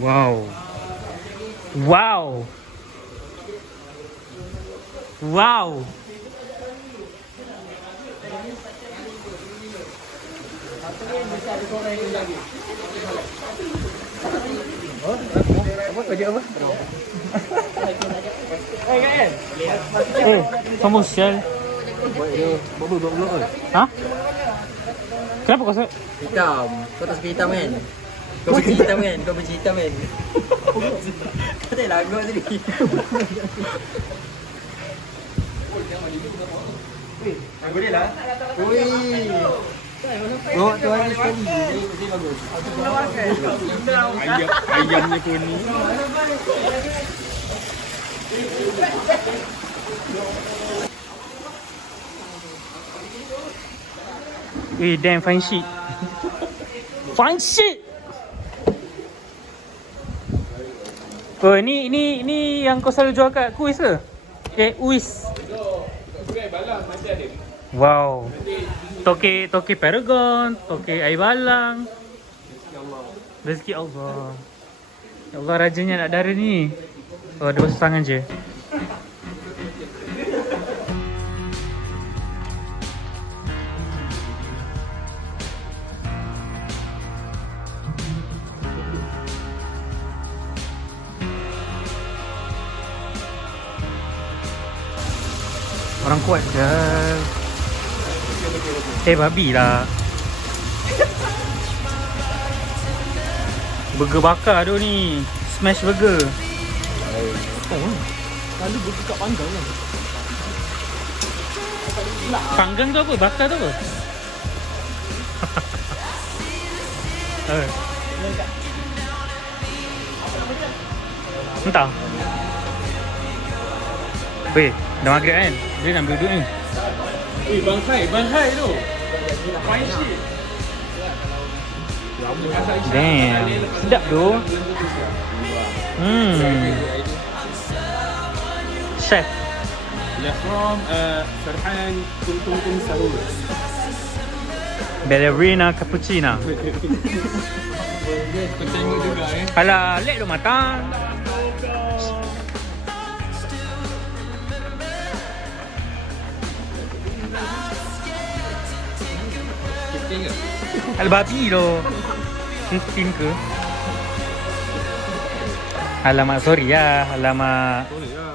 Wow. Wow. Wow. Apa kerja apa? Kamu sial. Buat dia bubble ke? Ha? Kenapa kau Hitam. Kau tak suka hitam kan? Kau benci hitam kan? Kau benci hitam kan? Kau tak lagu tadi. Boleh lah. Ui. Bawa tu hari sekali. Ini bagus. Ayamnya pun ni. damn fine shit. Fine shit. Oh, ni yang kau selalu jual kat kuis ke? Uis. Wow. Toke Paragon, toke air balang. Rezeki Allah. Ya Allah, rajanya nak dara ni. Oh, ada basuh tangan je. Orang kuat je. Babi lah. Burger bakar tu ni. Smash burger. Lalu burger kat panggang kan? Panggang tu apa? Bakar tu apa? Entah. Weh, dah maghrib kan? Dia nak duduk ni. Banghai tu. Fine shit. Damn, sedap tu. Chef. We are from Farhan Tung Sahur. Ballerina cappuccino. Kau tengok juga Alah, lek tu matang. Alah, babi tu. Steam ke? Alamak, sorry lah. Alamak. Boleh lah.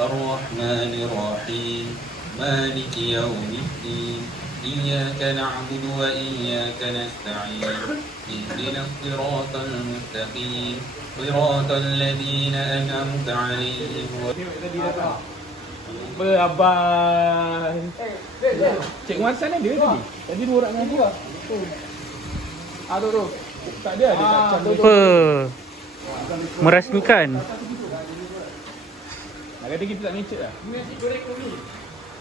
الرحمن الرحيم مالك يوم الدين إياك نعبد وإياك نستعين اهدنا الصراط المستقيم صراط الذين أنعمت عليهم Apa abang? Cik Wan sana dia tadi. Tadi dua orang dengan dia. Tu. Tak ada kat Apa? Merasmikan. Nak kata kita tak nature lah.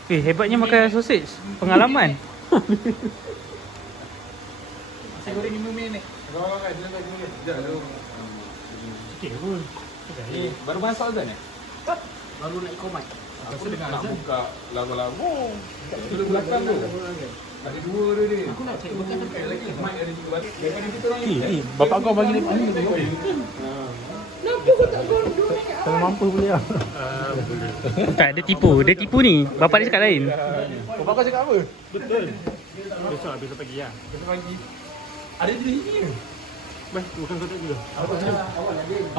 Hebatnya makan sausage. Pengalaman. Nasi goreng 5 minit. Kau makan, silakan. Sekejap tu. Sikit pun. Baru masuk azan Baru nak ikut mic. Aku dengar nak buka lagu-lagu. Kat belakang tu. Ada dua dia. Aku nak cek bukan lagi. Mic ada juga. Daripada kita orang. Bapak kau bagi lepas ni tu. Kenapa kau tak gondol? Kalau mampu boleh lah. Tak, dia tipu ni. Bapak dia cakap lain. Bapak kau cakap apa? Betul. Besok pagi lah. Besok pagi. Ada di sini ke? Baik, bukan kau tak gula. Awak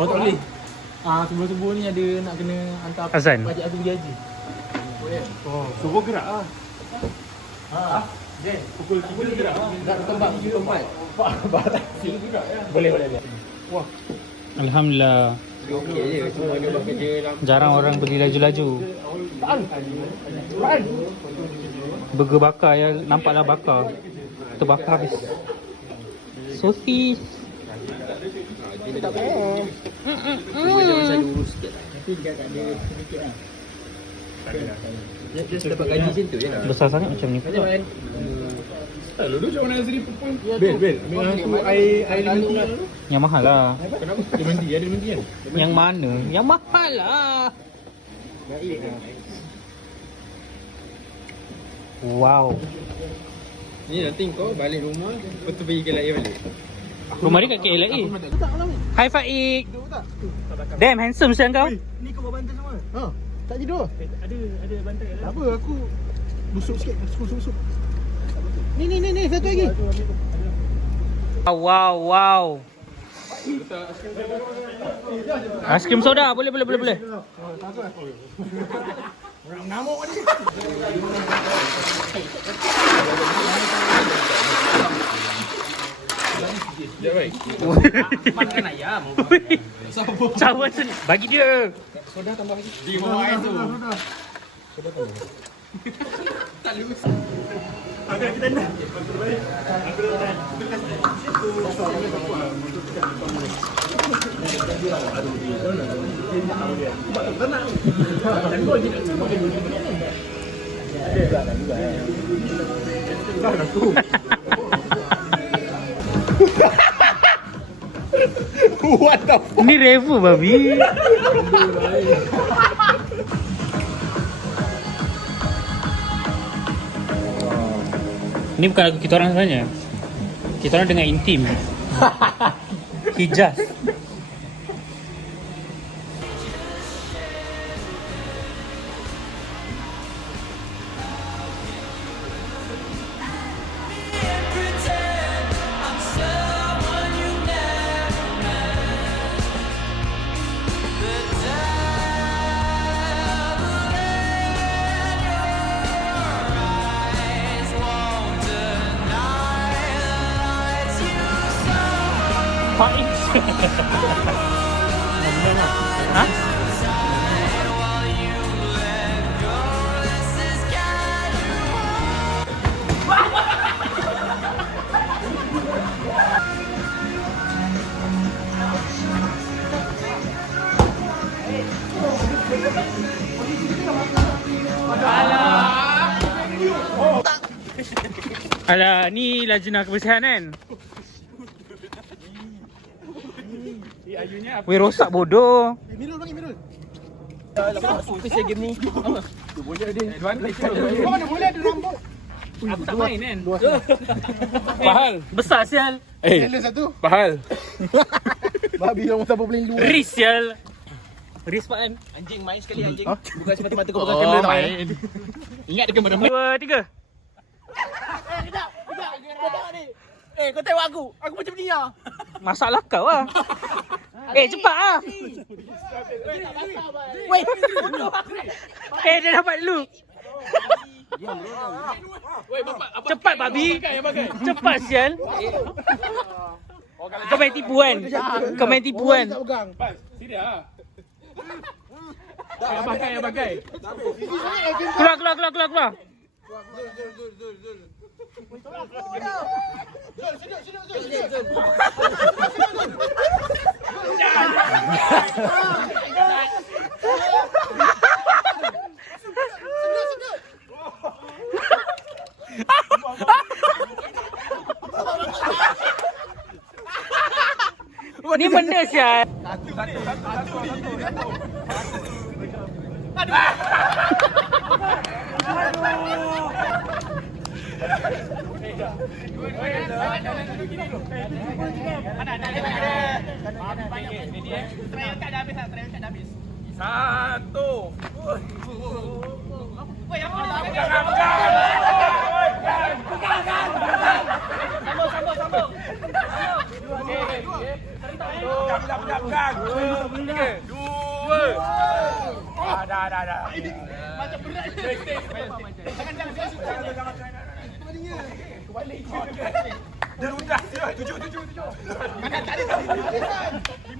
tak boleh. Subuh-subuh ni ada nak kena hantar Azan. Pakcik Azul pergi haji. Subuh gerak lah. Pukul 3 gerak lah. Nak tembak pergi tempat. Barat juga ya. Boleh. Wah. Alhamdulillah. Okey je. Semua ada buat kerja dalam. Jarang orang beli laju-laju. Burger bakar yang nampaklah bakar. Terbakar habis. Sosis. Dia tak payah. Dia masa lurus sikit lah. Nanti dia tak ada sedikit lah. Dia dapat gaji macam tu je lah. Besar sangat macam ni. Macam mana? Lalu macam mana sini pun. Bel. Ambil aku air lemon tea. Yang mahal lah. Kenapa? Lemon tea, ada lemon tea kan? Yang mana? Yang mahal lah. Baik. Wow. Ni nanti kau balik rumah, betul pergi ke air balik. Rumah dia kat KLIA. Hi Faik. Damn handsome siang kau. Ni kau bawa bantal semua? Ha, tak tidur. Ada bantal ke? Tak apa, aku busuk sikit, busuk. Ni, satu lagi. Wow. Aiskrim soda boleh. Ya baik. Makan ayam. Cawan sini. Bagi dia. Di bawah air tu. What the fuck? Ni revu babi. Ni bukan lagu kita orang sebenarnya. Kita orang dengar intim. Hijaz. Faik. Ha? Alah, ni lajnah kebersihan kan? Weh, rosak bodoh. Mirul bagi Mirul. Special game ni. Kau mana boleh ada rambut? Aku tak main kan? Pahal. Besar sial. Challenge satu. Pahal. Babi orang siapa boleh luar. Ris sial. Ris pak kan? Anjing main sekali anjing. Bukan semata-mata kau pegang kamera tau. Ingat dia kamera. 2, 3. Kau tengok aku. Aku macam ni lah. Masalah kau lah. Cepat lah. Weh. Dia dapat dulu. Cepat babi. Cepat sial. Kau main tipu kan? Kau main tipu kan? Tak pegang. Pas, sini ah. Yang bagai. Keluar. Ni benda sial. Satu. Pegang. Dua. Dah. Macam berat. Jangan biasa. Kembali. Dia ludah. 7. Mana tadi? 5.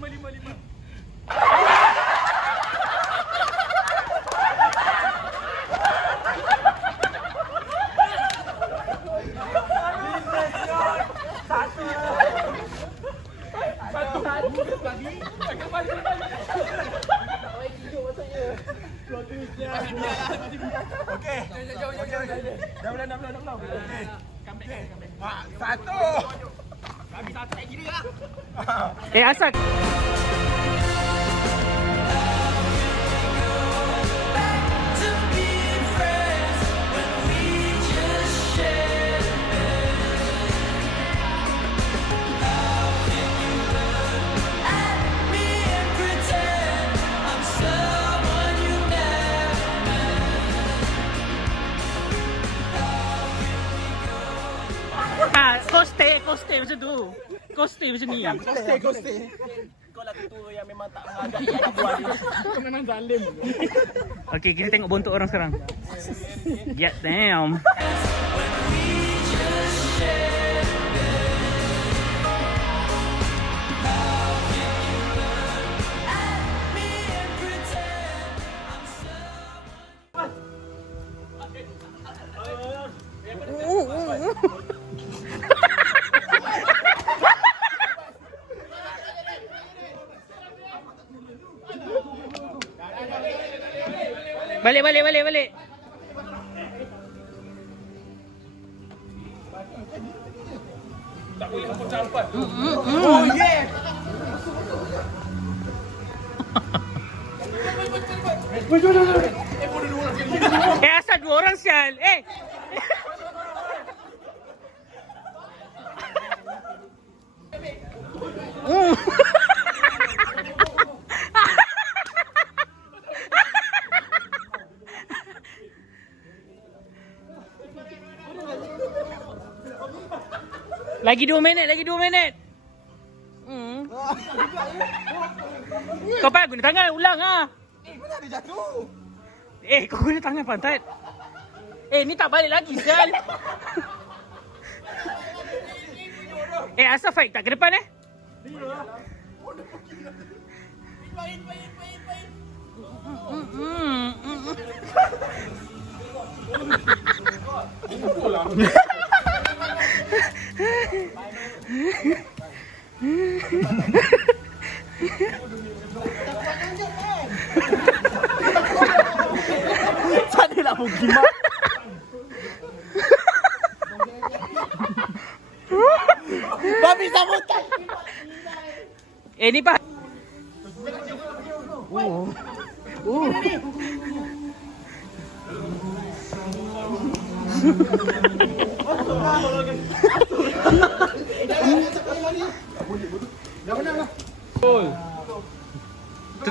Okey. Dah belum. Okey. Comeback. Asad. Koste macam tu. Koste macam ni. Koste. Kau lah tu yang memang tak menghargai anak buah dia. Kau memang zalim. Okay, kita tengok bontot orang sekarang. Get damn. Balik. Tak boleh hapus campat. Oh yeah. Asal 2 orang sial. Lagi 2 minit. Kau pakai guna tangan ulang Mana ada jatuh? kau guna tangan pantat. Ni tak balik lagi sial. Asal fight tak ke depan Tadi lah pergi mak. Babi sambutan. Ni pak.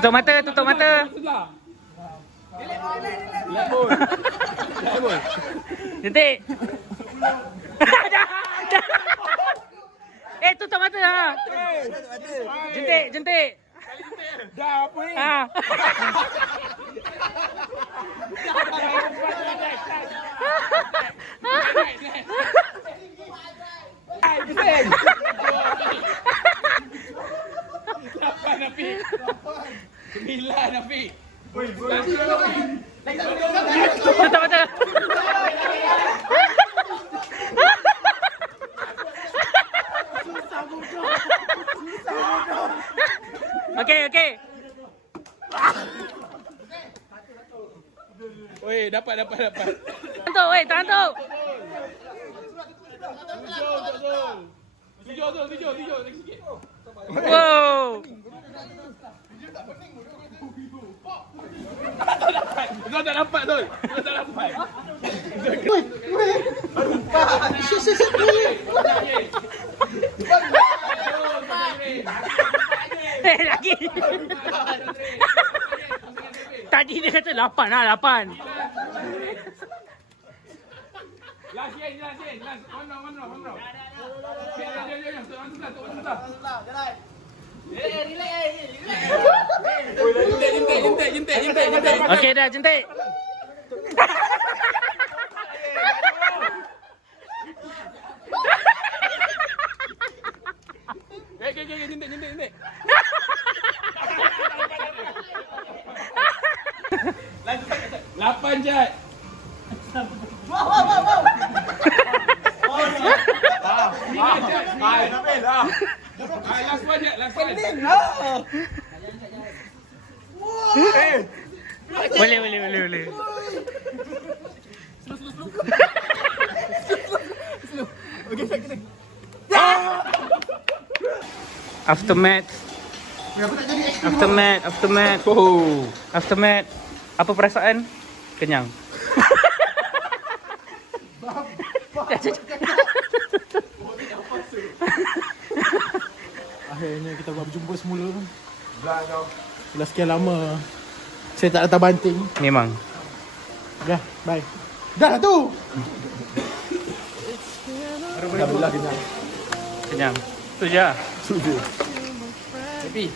Tutup mata. Jentik. Tutup mata Jentik. Dah apa ni? Tutup mata. Okay. Oi, dapat. Tahan tu. Tujuh, lagi sikit. Wow. Kau tak dapat tu. Lagi. Tadi dia kata 8 lah, 8. Last game. One round. Jentik. Okey dah, jentik. Jentik. 8 Jad. Wow. Last one Jad. Boleh. Okey. Aftermath. Aftermath. Oh. Aftermath. Apa perasaan? Kenyang. Akhirnya kita berjumpa semula. Dah kau. Setelah sekian lama saya tak datang banting. Memang. Dah, bye. Dah lah tu. Alhamdulillah kenyang. Kenyang. Tu je. Happy.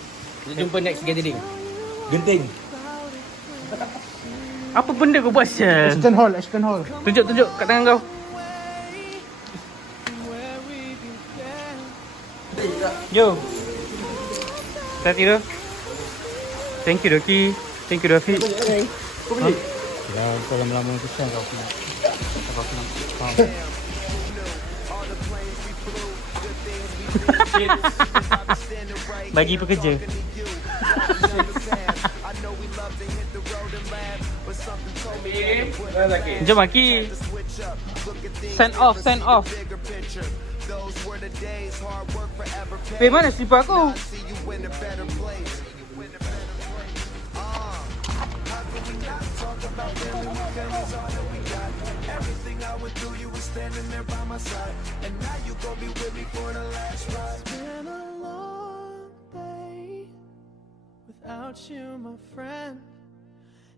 Kita jumpa next gathering. Genting. Apa benda kau buat sial? Ashton Hall. Tunjuk kat tangan kau. Yo. Start tidur. Thank you Doki. Thank you Rafiq. Ya, kau lama-lama kesan kau nak. Kau nak. Bagi pekerja. Jom Aki. Send off. Mana slipper aku? Been a long day without you, my friend,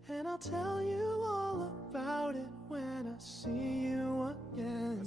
and I'll tell you all about it when I see you again.